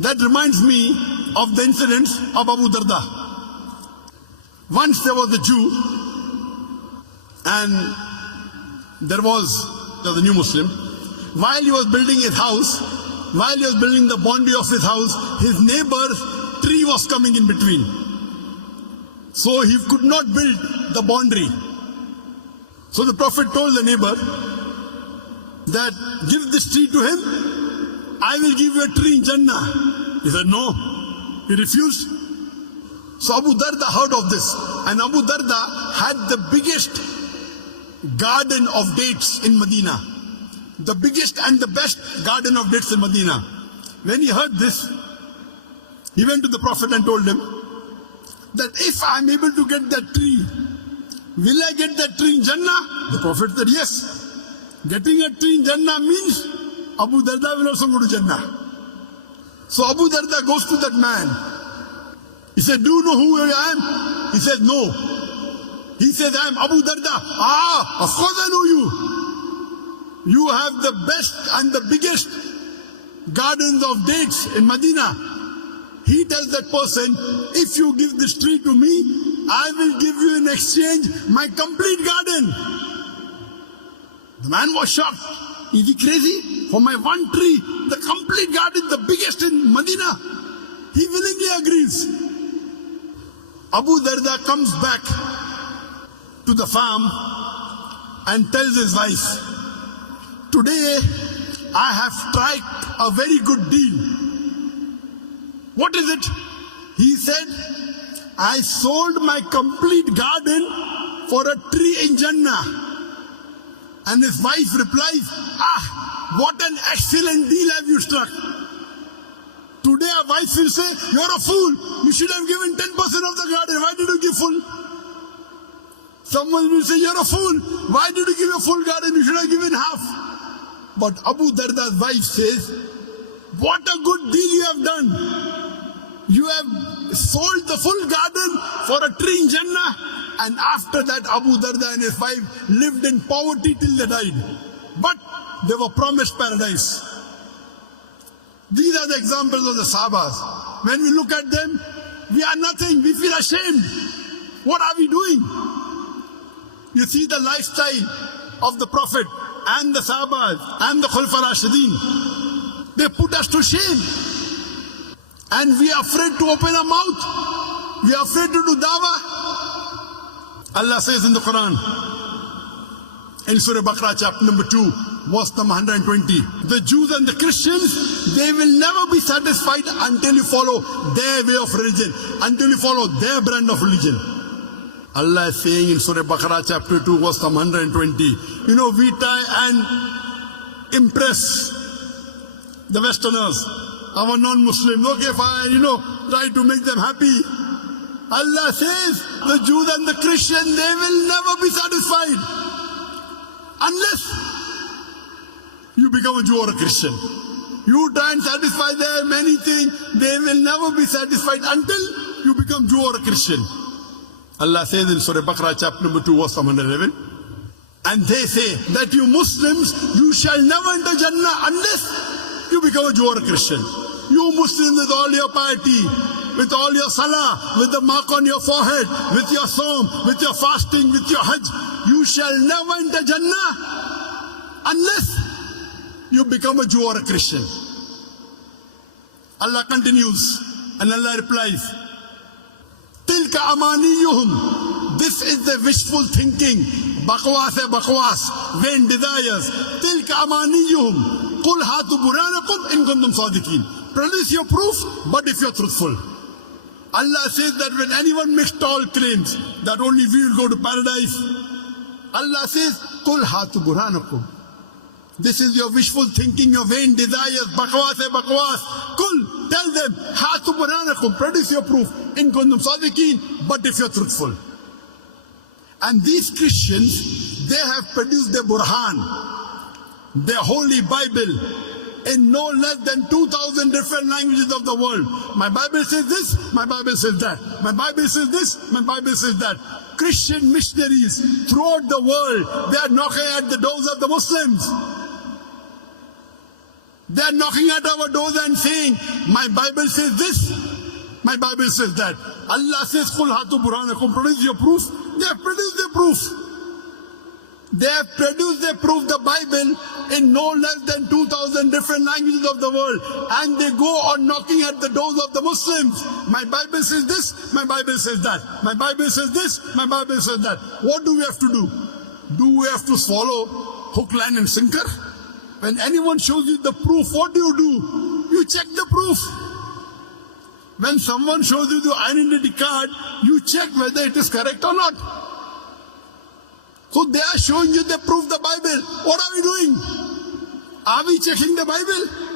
That reminds me of the incidents of Abu Darda. Once there was a Jew, and there was a new Muslim. While he was building his house, while he was building the boundary of his house, his neighbor's tree was coming in between. So he could not build the boundary. So the Prophet told the neighbor that, give this tree to him, I will give you a tree in Jannah. He said no. He refused. So Abu Darda heard of this, and Abu Darda had the biggest garden of dates in Medina. The biggest and the best garden of dates in Medina. When he heard this, he went to the Prophet and told him that if I am able to get that tree, will I get that tree in Jannah? The Prophet said yes. Getting a tree in Jannah means Abu Darda will also go to Jannah. So Abu Darda goes to that man. He said, do you know who I am? He said, no. He said, I am Abu Darda. Ah, of course I know you. You have the best and the biggest gardens of dates in Medina. He tells that person, if you give this tree to me, I will give you in exchange my complete garden. The man was shocked. Is he crazy? For my one tree, the complete garden, the biggest in Medina. He willingly agrees. Abu Darda comes back to the farm and tells his wife, today I have struck a very good deal. What is it? He said, I sold my complete garden for a tree in Jannah. And his wife replies, what an excellent deal have you struck. Today a wife will say, you're a fool. You should have given 10% of the garden. Why did you give full? Someone will say, you're a fool. Why did you give a full garden? You should have given half. But Abu Darda's wife says, what a good deal you have done. You have sold the full garden for a tree in Jannah. And after that, Abu Darda and his wife lived in poverty till they died. But they were promised paradise. These are the examples of the Sahabas. When we look at them, we are nothing. We feel ashamed. What are we doing? You see the lifestyle of the Prophet and the Sahabas and the Khulafa Rashidin. They put us to shame. And we are afraid to open our mouth. We are afraid to do dawah. Allah says in the Quran, in Surah Baqarah chapter number 2, verse number 120, the Jews and the Christians, they will never be satisfied until you follow their way of religion, until you follow their brand of religion. Allah is saying in Surah Baqarah chapter 2, verse number 120, you know, we try and impress the Westerners, our non-Muslims. Okay, fine, try to make them happy. Allah says, the Jews and the Christians, they will never be satisfied unless you become a Jew or a Christian. You try and satisfy them, anything, they will never be satisfied until you become Jew or a Christian. Allah says in Surah Baqarah chapter number 2, verse 111, and they say that you Muslims, you shall never enter Jannah unless you become a Jew or a Christian. You Muslims with all your piety, with all your salah, with the mark on your forehead, with your psalm, with your fasting, with your hajj, you shall never enter Jannah unless you become a Jew or a Christian. Allah continues and Allah replies, Tilka amaniyuhum. This is the wishful thinking. Bakwas hai bakwas, vain desires. Tilka amaniyuhum. Qul hatu buranakum in kuntum sadiqin. Produce your proof, but if you're truthful. Allah says that when anyone makes tall claims that only we will go to paradise, Allah says, Qul hatu burhanakum. This is your wishful thinking, your vain desires, bakwas hai bakwas. Qul, tell them, hatu burhanakum, produce your proof, in kuntum sadiqin, but if you're truthful. And these Christians, they have produced their Burhan, their holy Bible, in no less than 2,000 different languages of the world. My Bible says this, my Bible says that. My Bible says this, my Bible says that. Christian missionaries throughout the world, they are knocking at the doors of the Muslims. They are knocking at our doors and saying, my Bible says this, my Bible says that. Allah says, Qul hatu burhanakum, produce your proof. They have produced their proof. They have produced their proof, the Bible, in no less than 2,000 different languages of the world. And they go on knocking at the doors of the Muslims. My Bible says this, my Bible says that. My Bible says this, my Bible says that. What do we have to do? Do we have to swallow hook, line and sinker? When anyone shows you the proof, what do? You check the proof. When someone shows you the identity card, you check whether it is correct or not. So they are showing you the proof, the Bible. What are we doing? Are we checking the Bible?